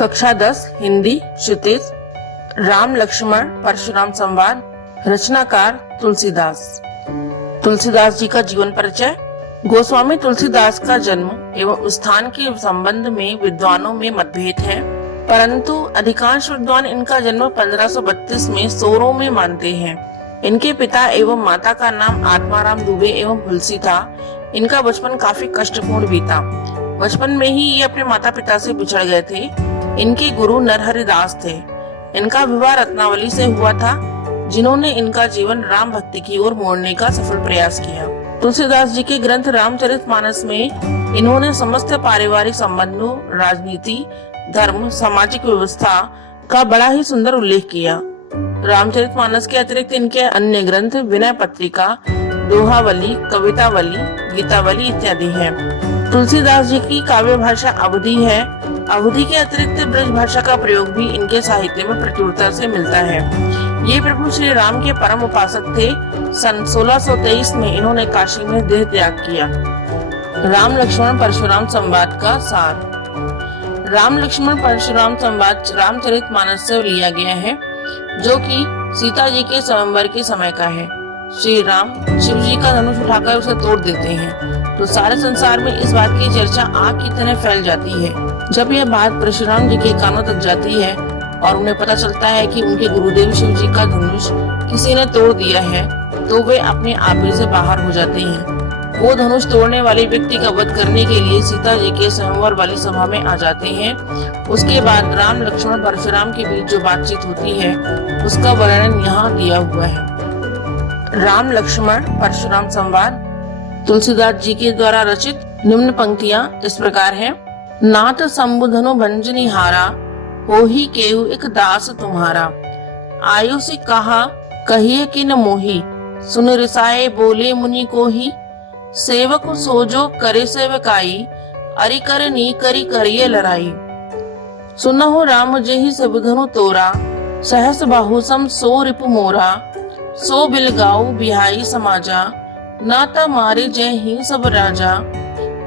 कक्षा 10 हिंदी क्षितिज राम लक्ष्मण परशुराम संवाद। रचनाकार तुलसीदास। तुलसीदास जी का जीवन परिचय। गोस्वामी तुलसीदास का जन्म एवं स्थान के संबंध में विद्वानों में मतभेद है, परंतु अधिकांश विद्वान इनका जन्म 1532 में सोरों में मानते हैं। इनके पिता एवं माता का नाम आत्माराम दुबे एवं हुलसी था। इनका बचपन काफी कष्टपूर्ण बीता। बचपन में ही ये अपने माता पिता से बिछड़ गए थे। इनके गुरु नरहरि दास थे। इनका विवाह रत्नावली से हुआ था, जिन्होंने इनका जीवन राम भक्ति की ओर मोड़ने का सफल प्रयास किया। तुलसीदास जी के ग्रंथ रामचरितमानस में इन्होंने समस्त पारिवारिक संबंधों, राजनीति, धर्म, सामाजिक व्यवस्था का बड़ा ही सुंदर उल्लेख किया। रामचरितमानस के अतिरिक्त इनके अन्य ग्रंथ विनय पत्रिका, दोहावली, कवितावली, गीतावली इत्यादि हैं। तुलसीदास जी की काव्य भाषा अवधी है। अवधी के अतिरिक्त ब्रज भाषा का प्रयोग भी इनके साहित्य में प्रचुरता से मिलता है। ये प्रभु श्री राम के परम उपासक थे। सन 1623 में इन्होंने काशी में देह त्याग किया। राम लक्ष्मण परशुराम संवाद का सार। राम लक्ष्मण परशुराम संवाद रामचरितमानस से लिया गया है, जो कि सीता जी के स्वयंवर के समय का है। श्री राम शिव जी का धनुष उठाकर उसे तोड़ देते हैं तो सारे संसार में इस बात की चर्चा आग की तरह फैल जाती है। जब यह बात परशुराम जी के कानों तक जाती है और उन्हें पता चलता है कि उनके गुरुदेव शिव जी का धनुष किसी ने तोड़ दिया है, तो वे अपने आपे से बाहर हो जाते हैं। वो धनुष तोड़ने वाले व्यक्ति का वध करने के लिए सीता जी के स्वयंवर वाली सभा में आ जाते हैं। उसके बाद राम लक्ष्मण परशुराम के बीच जो बातचीत होती है, उसका वर्णन यहाँ दिया हुआ है। राम लक्ष्मण परशुराम संवाद तुलसीदास जी के द्वारा रचित। निम्न पंक्तियां इस प्रकार हैं। नाथ संबुधनु भंजनिहारा, हो ही केहू एक दास तुम्हारा। आयु से कहा कहिए कि न मोही, सुन रिसाए बोले मुनि को ही। सेवक सोजो करे सेवकाई, अरि कर नी करी करिए लड़ाई। सुनहु राम जेहि सबुधनु तोरा, सहस बाहु सम सो रिपु मोरा। सो बिलगाऊ बिहाई समाजा, नाता मारे जय ही सब राजा।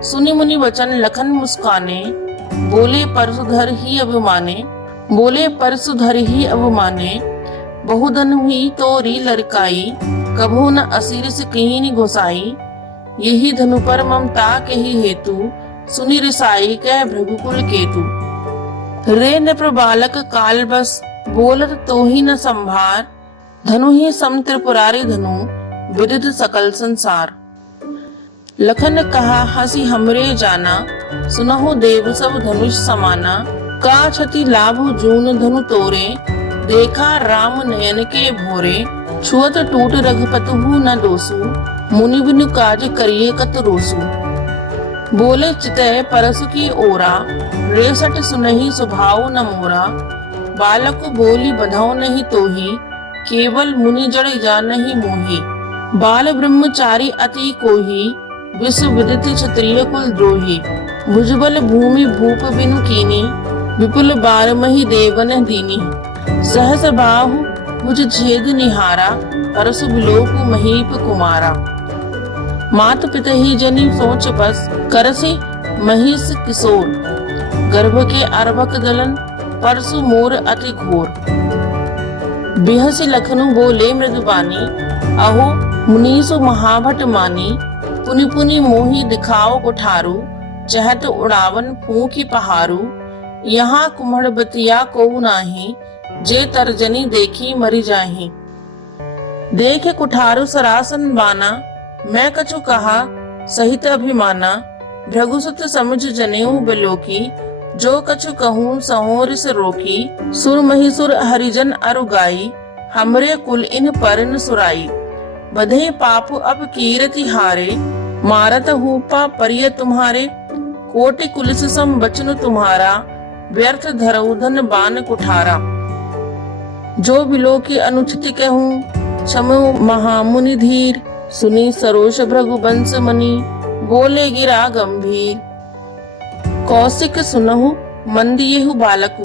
सुनि मुनि वचन लखन मुस्काने, बोले परसुधर ही अभिमाने। बोले परसुधर ही अभिमाने, बहुधन हुई तोरी लड़काई। कभू न असिरिस कीन घोसाई, यही धनु पर ममता के ही हेतु। सुनि रिसाई कह भृगुकुल केतु। रे नृप बालक काल बस, बोलत तो ही न संभार। धनु ही सम त्रिपुरारी धनु, विदित सकल संसार। लखन कहा हसी हमरे जाना, सुनहु देव सब धनुष समाना। का क्षति लाभ जून धनु तोरे, देखा राम नयन के भोरे। छुअत टूट रघुपतहु न दोसु, मुनि बिनु काज करिए कत रोसु। बोले चितय परसु की ओरा, रेसट सुनहि स्वभाव न मोरा। बालक बोली बधाओ नहीं तोही, केवल मुनि जड़ जा नहीं मोही। बाल ब्रह्मचारी अति कोही, विश्व विदित क्षत्रिय कुल द्रोही। भुजबल भूमि भूप बिनु कीनी, विपुल बारमहि देवन दीनी। सहस बाहु भुज छेद निहारा, परसु बिलोकु महीप कुमारा। मात पिता ही जनी सोच बस, करसी महिष किशोर। गर्भ के अर्भक दलन, परसु मोर अति घोर। बिहसी लखनु बोले मृदुबानी, अहो मुनीसु महाभट मानी। पुनि पुनि मोही दिखाओ कुठारू, चहट उड़ावन फूंकी पहारू। यहाँ कुम्हड़ बतिया को नाही, जे तर्जनी देखी मरी जाही। देख कुठारू सरासन बाना, मैं कछु कहा सहित अभिमाना। भृगुसुत समझ जनेऊ बिलोकी, जो कछु कहूँ सहोर से रोकी। सुर महिसुर हरिजन अरुगाई, हमरे कुल इन पर न सुराई। बधे पाप अब कीरति हारे, मारत हूपा परिय तुम्हारे। कोटि कुलिस सम बचन तुम्हारा, व्यर्थ धरऊ धन बान कुठारा। जो बिलो की अनुचित कहूँ, क्षमो महामुनि धीर। सुनी सरोष भृगु बंस मनी, बोले गिरा गंभीर। कौशिक सुनहु मंदियहु बालकु,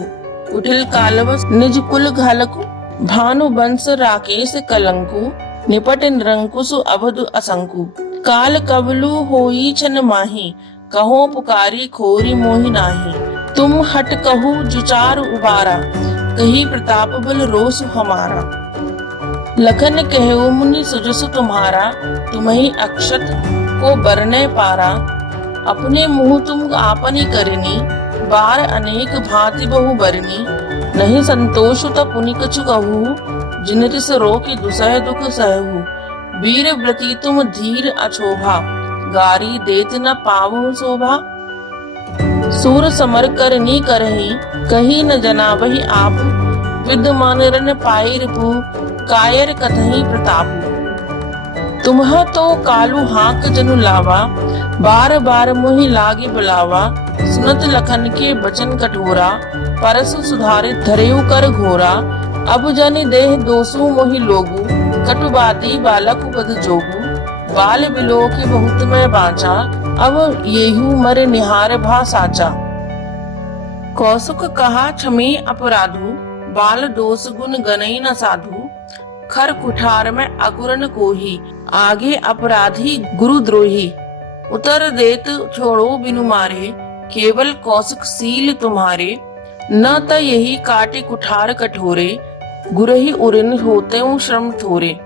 कुटिल कालवस निज कुल घालकु। भानु बंस राकेश कलंकु, निपट निरंकुश अवधु असंकु। काल कबलु होई छन माही, कहो पुकारी खोरी मोहि नाही। तुम हट कहू जुचार उबारा, कही प्रताप बल रोस हमारा। लखन कहो मुनि सुजस तुम्हारा, तुम्हि अक्षत को बरने पारा। अपने मुँह तुम आपनी करनी, बार अनेक भांति बहु बरनी। नहीं संतोष त पुनि कछु कहू, जिन तिस रोकि दुसह दुख सहू। वीर व्रती तुम धीर अछोभा, गारी देत न पावहु शोभा। सूर समर कर नी करही, कही न जना वही आप। विद्यमान रन पाई रिपु, कायर कतहि प्रतापु। तुम्ह तो कालू हाक जनु लावा, बार बार मोहि लागे बुलावा। सुनत लखन के बचन कठोरा, परसु सुधारित धरेउ कर घोरा। अब जनि देह दोषु मोहि लोगु, कटुबादी बालक बद जोगु। बाल बिलो के बहुत मैं बाचा, अब येहू मरे निहार भा साचा। कौसुक कहा क्षमे अपराधु, बाल दोष गुण गनई न साधु। खर कुठार में अकुरन कोही, आगे अपराधी गुरु द्रोही। उतर देत छोड़ो बिनु मारे, केवल कौशिक सील तुम्हारे। न त यही काटे कुठार कठोरे, गुरहि उरिन होते श्रम थोरे।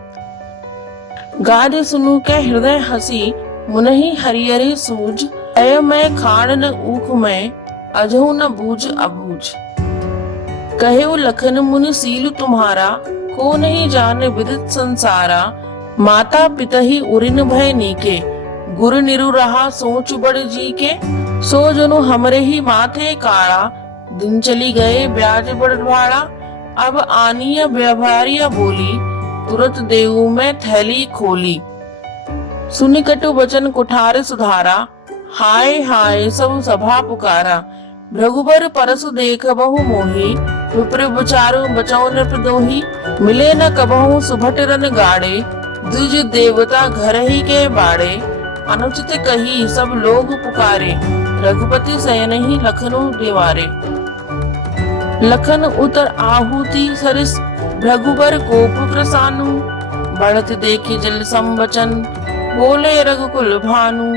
गाद सुनु के हृदय हसी, मुनहि हरियरे सूझ। अय मैं खान न ऊख में, अजहु न बूझ अबूझ। कहे लखन मुनि सील तुम्हारा, को नहीं जाने विदित संसारा। माता पिता ही उरिन भय नीके, गुरु निरु रहा सोच बड़ जी के। सो जनु हमरे ही माथे काड़ा, दिन चली गए ब्याज बड़ भाड़ा। अब आनिया व्यवहारिया बोली, तुरत देऊ में थैली खोली। सुनि कटु वचन कुठार सुधारा, हाय हाय सब सभा पुकारा। भृगुबर परसु देख बहु मोही, विप्र विचारु बचौ नृप दोही। मिले न कबहु सुभट रन गाड़े, द्विज देवता घर ही के बाड़े। अनुचित कही सब लोग पुकारे, रघुपति शयन ही लखनऊ निवारे। लखन उतर आहुति सरिस, भृगुबर कोप क्रसानु। बढ़त देखी जल संवचन, बोले रघुकुल भानु।